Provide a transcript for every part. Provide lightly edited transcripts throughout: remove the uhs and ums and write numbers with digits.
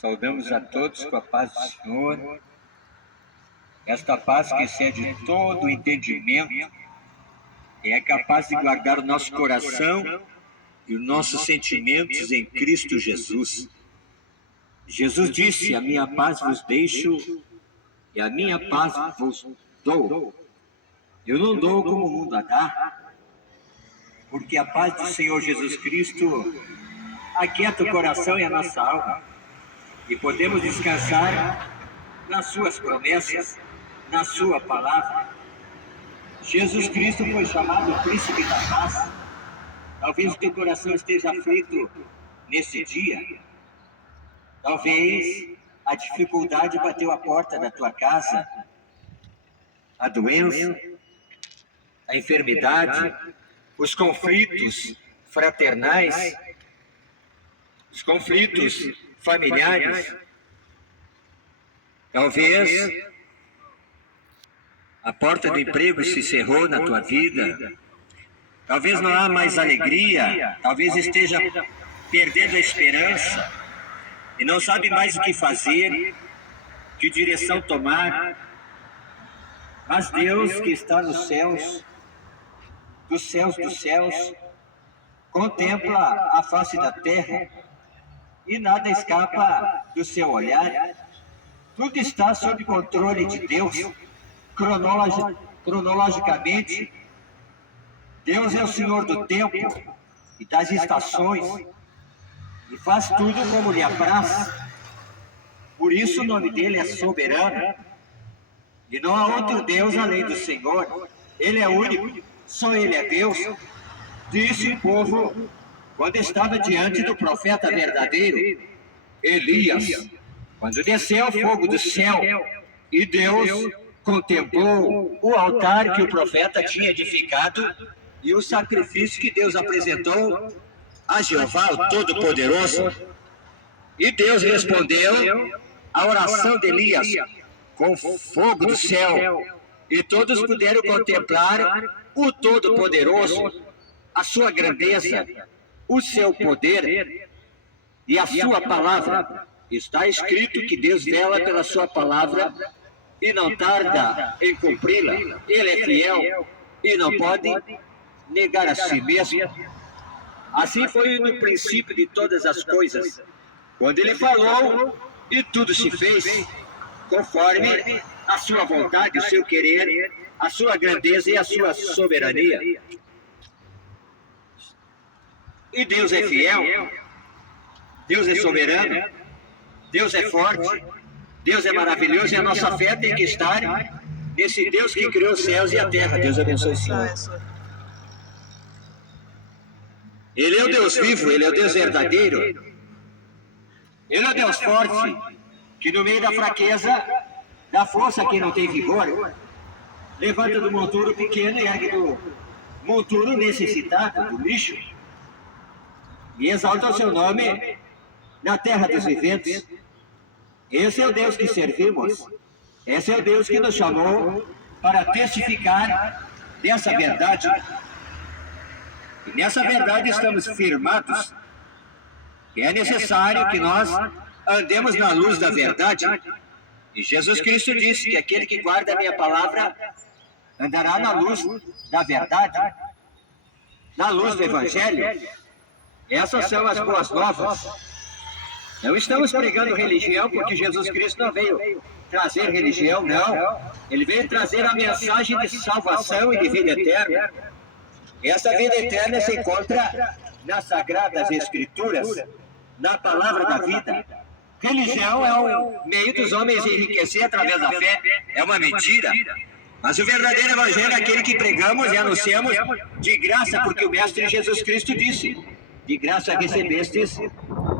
Saudamos a todos com a paz do Senhor. Esta paz que excede todo o entendimento é capaz de guardar o nosso coração e os nossos sentimentos em Cristo Jesus. Jesus disse: a minha paz vos deixo e a minha paz vos dou. Eu não dou como o mundo a dá, porque a paz do Senhor Jesus Cristo aquieta o coração e a nossa alma, e podemos descansar nas suas promessas, na sua palavra. Jesus Cristo foi chamado o príncipe da paz. Talvez o teu coração esteja aflito nesse dia. Talvez a dificuldade bateu a porta da tua casa, a doença, a enfermidade, os conflitos fraternais, os conflitos familiares. Talvez a porta do emprego se cerrou na tua vida. Talvez não há mais alegria. Talvez esteja perdendo a esperança e não sabe mais o que fazer, que direção tomar. Mas Deus, que está nos céus, dos céus dos céus, contempla a face da terra e nada escapa do seu olhar. Tudo está sob controle de Deus. Cronologicamente, Deus é o Senhor do tempo e das estações e faz tudo como lhe apraz. Por isso o nome dele é soberano e não há outro Deus além do Senhor. Ele é único, só ele é Deus. Disse o povo quando estava diante do profeta verdadeiro, Elias, quando desceu o fogo do céu e Deus contemplou o altar que o profeta tinha edificado e o sacrifício que Deus apresentou a Jeová, o Todo-Poderoso. E Deus respondeu à oração de Elias com fogo do céu. E todos puderam contemplar o Todo-Poderoso, a sua grandeza, o seu poder e a sua palavra. Está escrito que Deus vela pela sua palavra e não tarda em cumpri-la. Ele é fiel e não pode negar a si mesmo. Assim foi no princípio de todas as coisas, quando ele falou e tudo se fez, conforme a sua vontade, o seu querer, a sua grandeza e a sua soberania. E Deus é fiel, Deus é soberano, Deus é forte, Deus é maravilhoso e a nossa fé tem que estar nesse Deus que criou os céus e a terra. Deus abençoe o Senhor. Ele é o Deus vivo, ele é o Deus verdadeiro. Ele é o Deus forte, que no meio da fraqueza dá força a quem não tem vigor. Levanta do monturo pequeno e ergue do monturo necessitado, do lixo. E exalta o seu nome na terra dos viventes. Esse é o Deus que servimos. Esse é o Deus que nos chamou para testificar dessa verdade. E nessa verdade estamos firmados, que é necessário que nós andemos na luz da verdade. E Jesus Cristo disse que aquele que guarda a minha palavra andará na luz da verdade, na luz do Evangelho. Essas são as boas novas. Não estamos pregando religião porque Jesus Cristo não veio trazer religião, não. Ele veio trazer a mensagem de salvação e de vida eterna. Essa vida eterna se encontra nas Sagradas Escrituras, na palavra da vida. Religião é um meio dos homens enriquecer através da fé. É uma mentira. Mas o verdadeiro Evangelho é aquele que pregamos e anunciamos de graça, porque o Mestre Jesus Cristo disse: de graça recebestes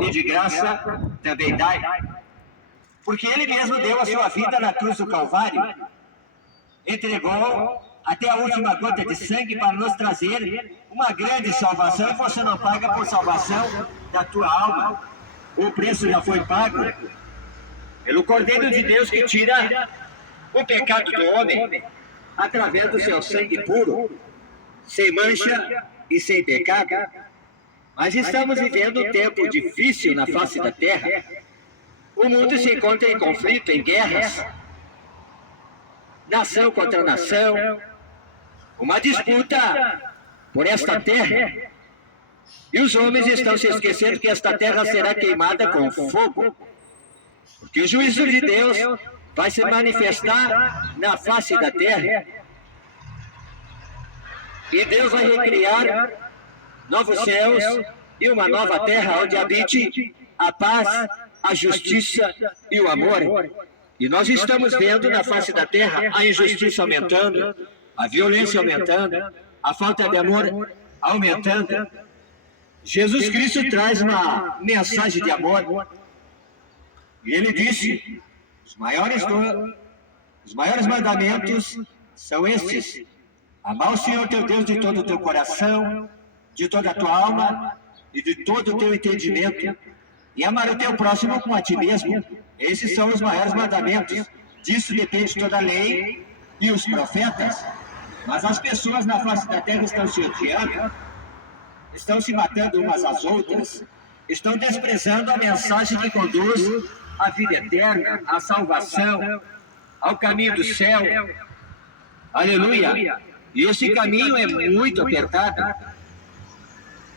e de graça também dai. Porque Ele mesmo deu a sua vida na cruz do Calvário, entregou até a última gota de sangue para nos trazer uma grande salvação. E você não paga por salvação da tua alma. O preço já foi pago pelo Cordeiro de Deus que tira o pecado do homem através do seu sangue puro, sem mancha e sem pecado. Mas estamos vivendo um tempo difícil na face da terra. O mundo se encontra em conflito, em guerras, nação contra nação, uma disputa por esta terra. E os homens estão se esquecendo que esta terra será queimada com fogo, porque o juízo de Deus vai se manifestar na face da terra. E Deus vai recriar novos céus e uma nova terra onde habite a paz, a justiça e o amor. E nós estamos vendo na face da terra a injustiça aumentando, a violência aumentando, a falta de amor aumentando. Jesus Cristo traz uma mensagem de amor. E ele disse: os maiores mandamentos são estes: amar o Senhor teu Deus de todo o teu coração, de toda a tua alma e de todo o teu entendimento, e amar o teu próximo como a ti mesmo. Esses são os maiores mandamentos. Disso depende toda a lei e os profetas. Mas as pessoas na face da terra estão se odiando, estão se matando umas às outras, estão desprezando a mensagem que conduz à vida eterna, à salvação, ao caminho do céu. Aleluia! E esse caminho é muito apertado.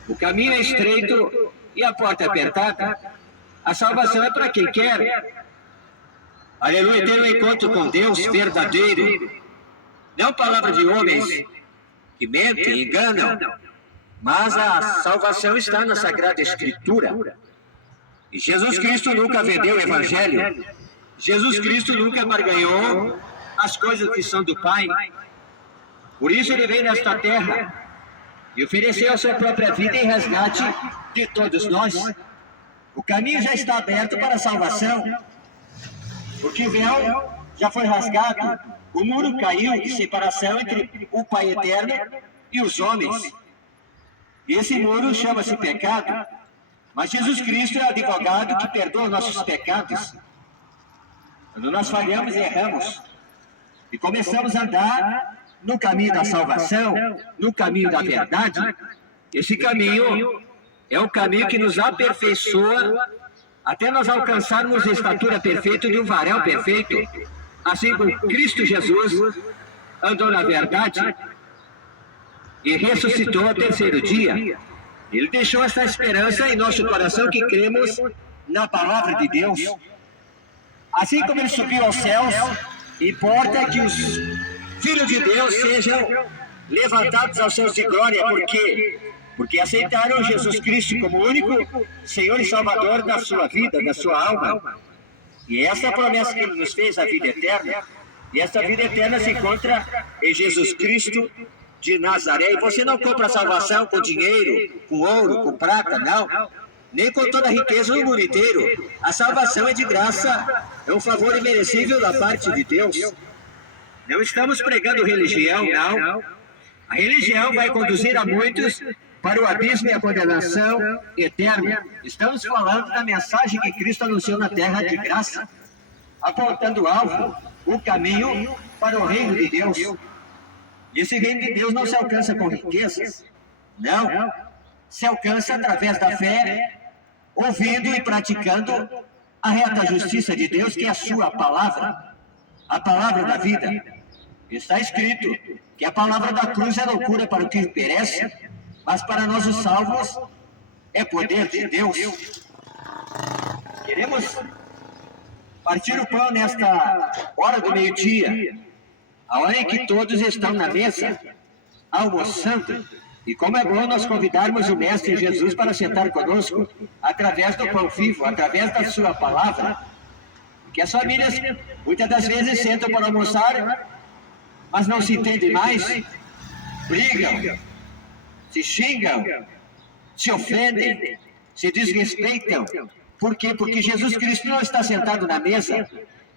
O caminho é estreito e a porta é apertada. A salvação é para quem quer. Aleluia! Ter um encontro com Deus verdadeiro. Não palavra de homens que mentem, enganam. Mas a salvação está na Sagrada Escritura. E Jesus Cristo nunca vendeu o Evangelho. Jesus Cristo nunca barganhou as coisas que são do Pai. Por isso ele veio nesta terra e ofereceu a sua própria vida em resgate de todos nós. O caminho já está aberto para a salvação, porque o véu já foi rasgado, o muro caiu de separação entre o Pai eterno e os homens. E esse muro chama-se pecado, mas Jesus Cristo é o advogado que perdoa nossos pecados. Quando nós falhamos e erramos, e começamos a andar no caminho da salvação, no caminho da verdade, esse caminho é um caminho que nos aperfeiçoa até nós alcançarmos a estatura perfeita de um varão perfeito, assim como Cristo Jesus andou na verdade e ressuscitou ao terceiro dia. Ele deixou essa esperança em nosso coração que cremos na palavra de Deus. Assim como ele subiu aos céus, importa que os filhos de Deus sejam levantados aos céus de glória. Por quê? Porque aceitaram Jesus Cristo como único Senhor e Salvador da sua vida, da sua alma. E essa promessa que ele nos fez, a vida eterna, e essa vida eterna se encontra em Jesus Cristo de Nazaré. E você não compra a salvação com dinheiro, com ouro, com prata, não. Nem com toda a riqueza do mundo inteiro. A salvação é de graça, é um favor imerecível da parte de Deus. Não estamos pregando religião, não. A religião vai conduzir a muitos para o abismo e a condenação eterna. Estamos falando da mensagem que Cristo anunciou na terra de graça, apontando o alvo, o caminho para o reino de Deus. E esse reino de Deus não se alcança com riquezas, não. Se alcança através da fé, ouvindo e praticando a reta justiça de Deus, que é a sua palavra, a palavra da vida. Está escrito que a palavra da cruz é loucura para o que perece, mas para nós os salvos é poder de Deus. Queremos partir o pão nesta hora do meio-dia, a hora em que todos estão na mesa, almoçando. E como é bom nós convidarmos o Mestre Jesus para sentar conosco, através do pão vivo, através da sua palavra. Porque as famílias, muitas das vezes, sentam para almoçar, mas não se entendem mais, brigam, se xingam, se ofendem, se desrespeitam. Por quê? Porque Jesus Cristo não está sentado na mesa.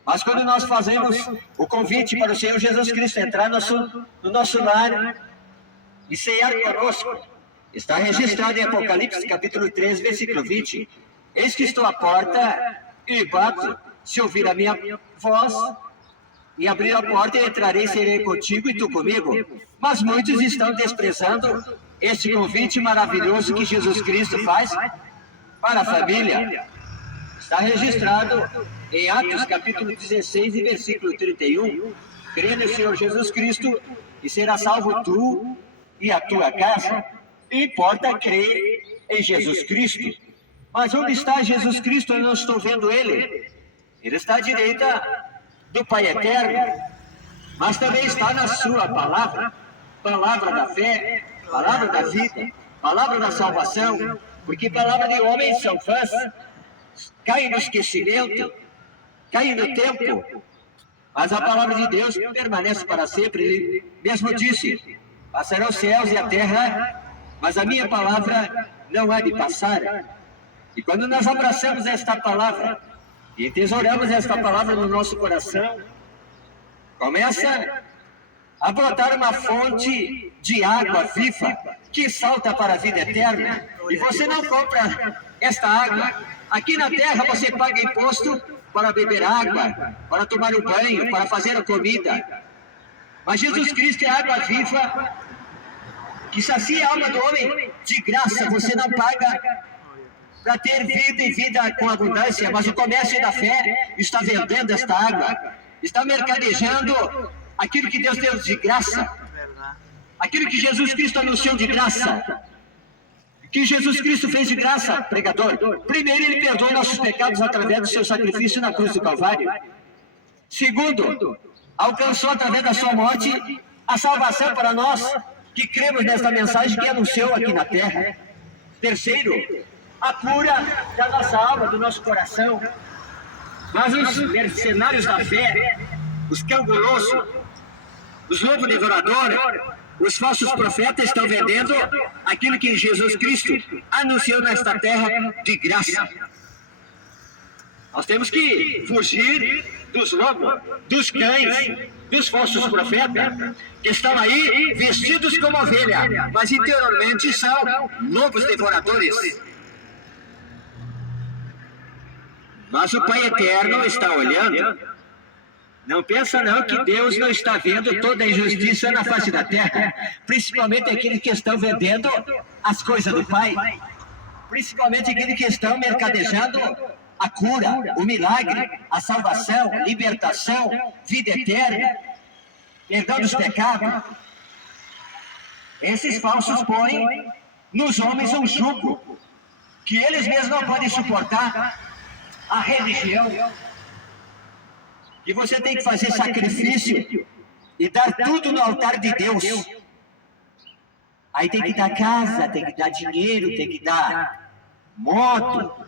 Mas quando nós fazemos o convite para o Senhor Jesus Cristo entrar no nosso lar e ceiar conosco, está registrado em Apocalipse capítulo 3, versículo 20. Eis que estou à porta e bato. Se ouvir a minha voz e abrir a porta, eu entrarei e serei contigo e tu comigo. Mas muitos estão desprezando este convite maravilhoso que Jesus Cristo faz para a família. Está registrado em Atos capítulo 16 e versículo 31, crê no Senhor Jesus Cristo e será salvo tu e a tua casa. Importa crer em Jesus Cristo. Mas onde está Jesus Cristo? Eu não estou vendo Ele. Ele está à direita do Pai Eterno, mas também está na sua palavra, palavra da fé, palavra da vida, palavra da salvação, porque palavra de homens são vãs, caem no esquecimento, caem no tempo, mas a palavra de Deus permanece para sempre. Ele mesmo disse, passarão os céus e a terra, mas a minha palavra não há de passar. E quando nós abraçamos esta palavra e tesouramos esta palavra no nosso coração, começa a brotar uma fonte de água viva que salta para a vida eterna. E você não compra esta água. Aqui na terra você paga imposto para beber água, para tomar um banho, para fazer a comida. Mas Jesus Cristo é água viva que sacia a alma do homem de graça. Você não paga para ter vida e vida com abundância, mas o comércio da fé está vendendo esta água, está mercadejando aquilo que Deus deu de graça, aquilo que Jesus Cristo anunciou de graça, que Jesus Cristo fez de graça, pregador. Primeiro, Ele perdoou nossos pecados através do seu sacrifício na cruz do Calvário. Segundo, alcançou através da sua morte a salvação para nós que cremos nesta mensagem que anunciou aqui na terra. Terceiro, a cura da nossa alma, do nosso coração. Mas os mercenários da fé, os cangulosos, os lobos devoradores, os falsos profetas estão vendendo aquilo que Jesus Cristo anunciou nesta terra de graça. Nós temos que fugir dos lobos, dos cães, dos falsos profetas, que estão aí vestidos como ovelha, mas interiormente são lobos devoradores. Mas o Pai Eterno está olhando. Não pensa não que Deus não está vendo toda a injustiça na face da terra, principalmente aqueles que estão vendendo as coisas do Pai, principalmente aqueles que estão mercadejando a cura, o milagre, a salvação, libertação, vida eterna, perdão dos pecados. Esses falsos põem nos homens um jugo que eles mesmos não podem suportar, a religião. E você tem que fazer sacrifício e dar tudo no altar de Deus. Aí tem que dar casa, tem que dar dinheiro, tem que dar moto,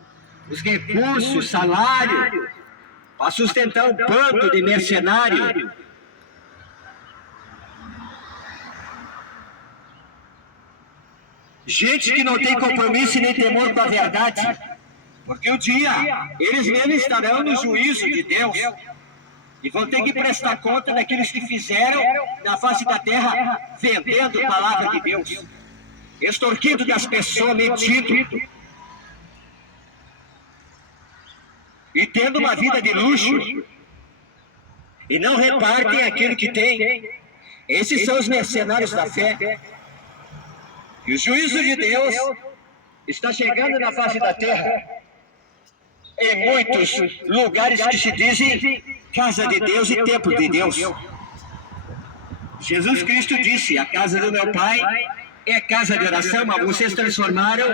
os recursos, salário, para sustentar um bando de mercenário. Gente que não tem compromisso nem temor com a verdade, porque um dia eles mesmos estarão no juízo de Deus. E vão ter que prestar conta daqueles que fizeram na face da terra, vendendo a palavra de Deus, extorquindo das pessoas, mentindo, e tendo uma vida de luxo, e não repartem aquilo que tem. Esses são os mercenários da fé. E o juízo de Deus está chegando na face da terra, em muitos lugares que se dizem casa de Deus e templo de Deus. Jesus Cristo disse, a casa do meu Pai é casa de oração, mas vocês transformaram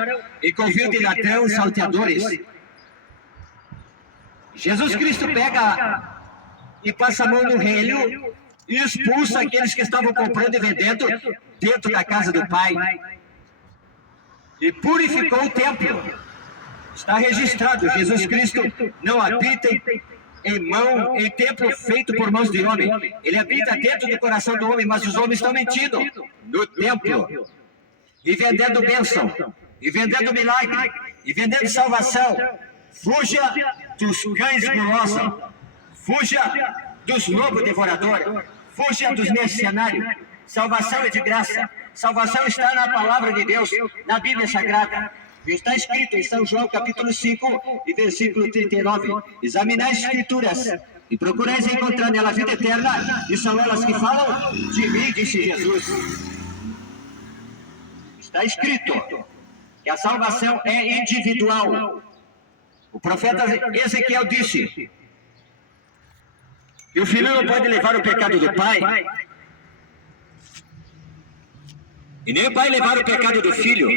em covil de ladrão, salteadores. Jesus Cristo pega e passa a mão no relho e expulsa aqueles que estavam comprando e vendendo dentro da casa do Pai. E purificou o templo. Está registrado, Jesus Cristo não habita em templo feito por mãos de homem. Ele habita dentro do coração do homem, mas os homens estão mentindo no templo. E vendendo bênção, e vendendo milagre, e vendendo salvação. Fuja dos cães gulosos, fuja dos lobos devoradores, fuja dos mercenários. Salvação é de graça. Salvação está na palavra de Deus, na Bíblia Sagrada. Está escrito em São João capítulo 5 e versículo 39. Examinai as escrituras e procurais encontrar nela a vida eterna, e são elas que falam de mim, disse Jesus. Está escrito que a salvação é individual. O profeta Ezequiel disse que o filho não pode levar o pecado do pai, e nem o pai levar o pecado do filho.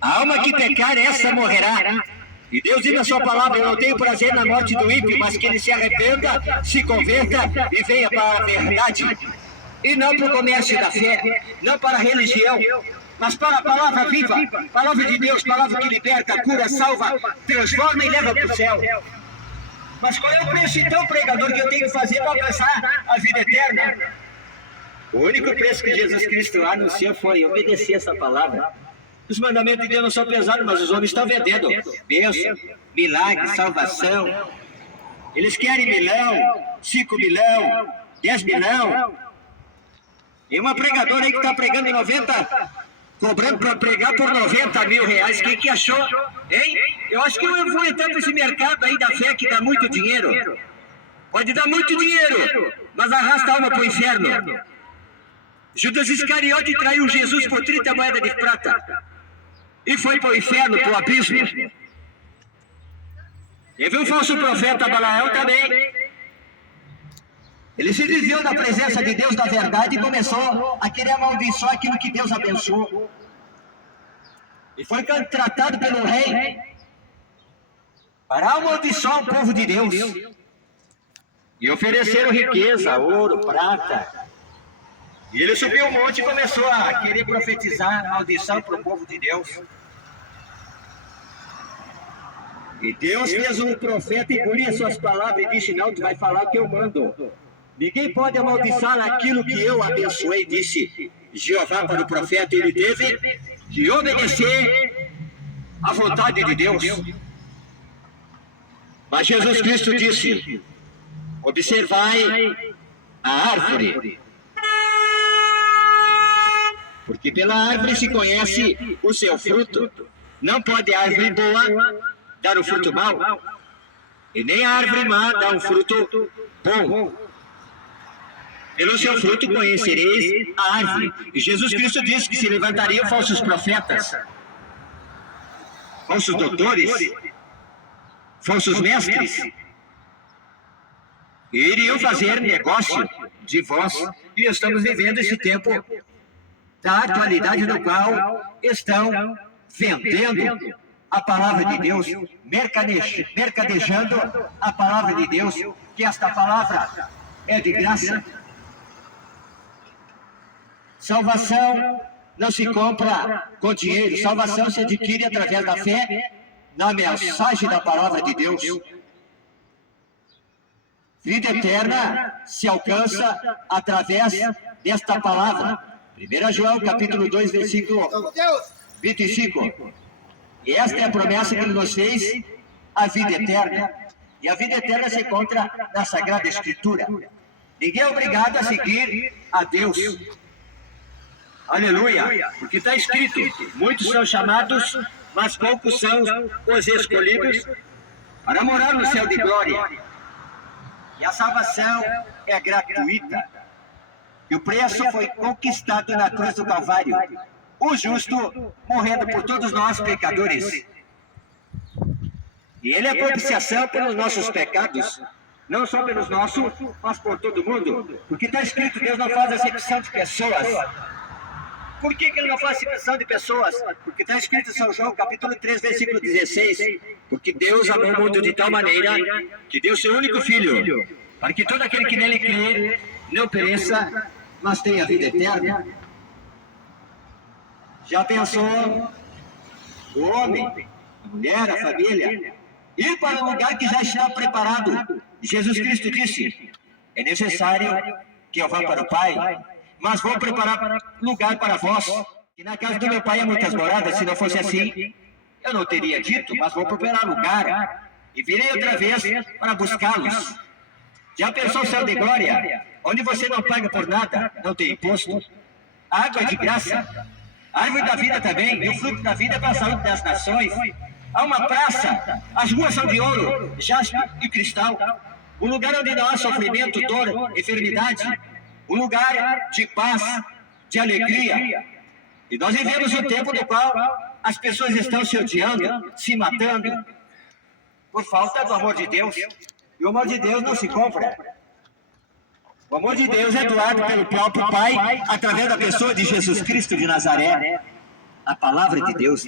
A alma que pecar, essa morrerá. E Deus diz na sua palavra: eu não tenho prazer na morte do ímpio, mas que ele se arrependa, se converta e venha para a verdade. E não para o comércio da fé, não para a religião, mas para a palavra viva, palavra de Deus, palavra que liberta, cura, salva, transforma e leva para o céu. Mas qual é o preço então, pregador, que eu tenho que fazer para alcançar a vida eterna? O único preço que Jesus Cristo anunciou foi obedecer essa palavra. Os mandamentos de Deus não são pesados, mas os homens estão vendendo bênção, milagre, salvação. Eles querem 1 milhão, 5 milhão, 10 milhão. E uma pregadora aí que está pregando 90, cobrando para pregar por 90 mil reais. Quem que achou? Hein? Eu acho que eu vou entrar para esse mercado aí da fé que dá muito dinheiro. Pode dar muito dinheiro, mas arrasta a alma para o inferno. Judas Iscariote traiu Jesus por 30 moedas de prata e foi para o inferno, para o abismo. Teve um falso profeta, Balaão, também. Ele se desviou da presença de Deus, da verdade, e começou a querer amaldiçoar aquilo que Deus abençoou. E foi tratado pelo rei para amaldiçoar o povo de Deus. E ofereceram riqueza, ouro, prata. E ele subiu um monte e começou a querer profetizar maldição para o povo de Deus. E Deus fez um profeta engolir as suas palavras e disse: não, tu vai falar o que eu mando. Ninguém pode amaldiçoar aquilo que eu abençoei, disse Jeová para o profeta. Ele teve de obedecer à vontade de Deus. Mas Jesus Cristo disse: observai a árvore, porque pela árvore se conhece o seu fruto. Não pode a árvore boa dar um fruto mau, e nem a árvore má dar um fruto bom. Pelo seu fruto conhecereis a árvore. E Jesus Cristo disse que se levantariam falsos profetas, falsos doutores, falsos mestres, e iriam fazer negócio de vós. E estamos vivendo esse tempo da atualidade, no qual estão vendendo a palavra de Deus, mercadejando a palavra de Deus, que esta palavra é de graça. Salvação não se compra com dinheiro, salvação se adquire através da fé na mensagem da palavra de Deus. Vida eterna se alcança através desta palavra. 1 João capítulo 2, versículo 25. E esta é a promessa que ele nos fez, a vida eterna. E a vida eterna se encontra na Sagrada Escritura. Ninguém é obrigado a seguir a Deus. Aleluia! Porque está escrito: muitos são chamados, mas poucos são os escolhidos para morar no céu de glória. E a salvação é gratuita. E o preço foi conquistado na cruz do Calvário. O justo morrendo por todos nós pecadores. E ele é propiciação pelos nossos pecados. Não só pelos nossos, mas por todo mundo. Porque está escrito: Deus não faz acepção de pessoas. Por que ele não faz acepção de pessoas? Porque está escrito em São João, capítulo 3, versículo 16. Porque Deus amou o mundo de tal maneira que deu seu único Filho, para que todo aquele que nele crê não pereça, mas tenha vida eterna. Já pensou o homem, a mulher, a família, ir para um lugar que já está preparado? Jesus Cristo disse: é necessário que eu vá para o Pai, mas vou preparar lugar para vós. E na casa do meu Pai há muitas moradas. Se não fosse assim, eu não teria dito, mas vou preparar lugar e virei outra vez para buscá-los. Já pensou o céu de glória, onde você não paga por nada, não tem imposto, a água é de graça, a árvore da vida também, e o fruto da vida é para a saúde das nações. Há uma praça, as ruas são de ouro, jaspe e cristal, um lugar onde não há sofrimento, dor, enfermidade, um lugar de paz, de alegria. E nós vivemos um tempo no qual as pessoas estão se odiando, se matando, por falta do amor de Deus. E o amor de Deus não se compra. O amor de Deus é doado pelo próprio Pai, através da pessoa de Jesus Cristo de Nazaré, a palavra de Deus.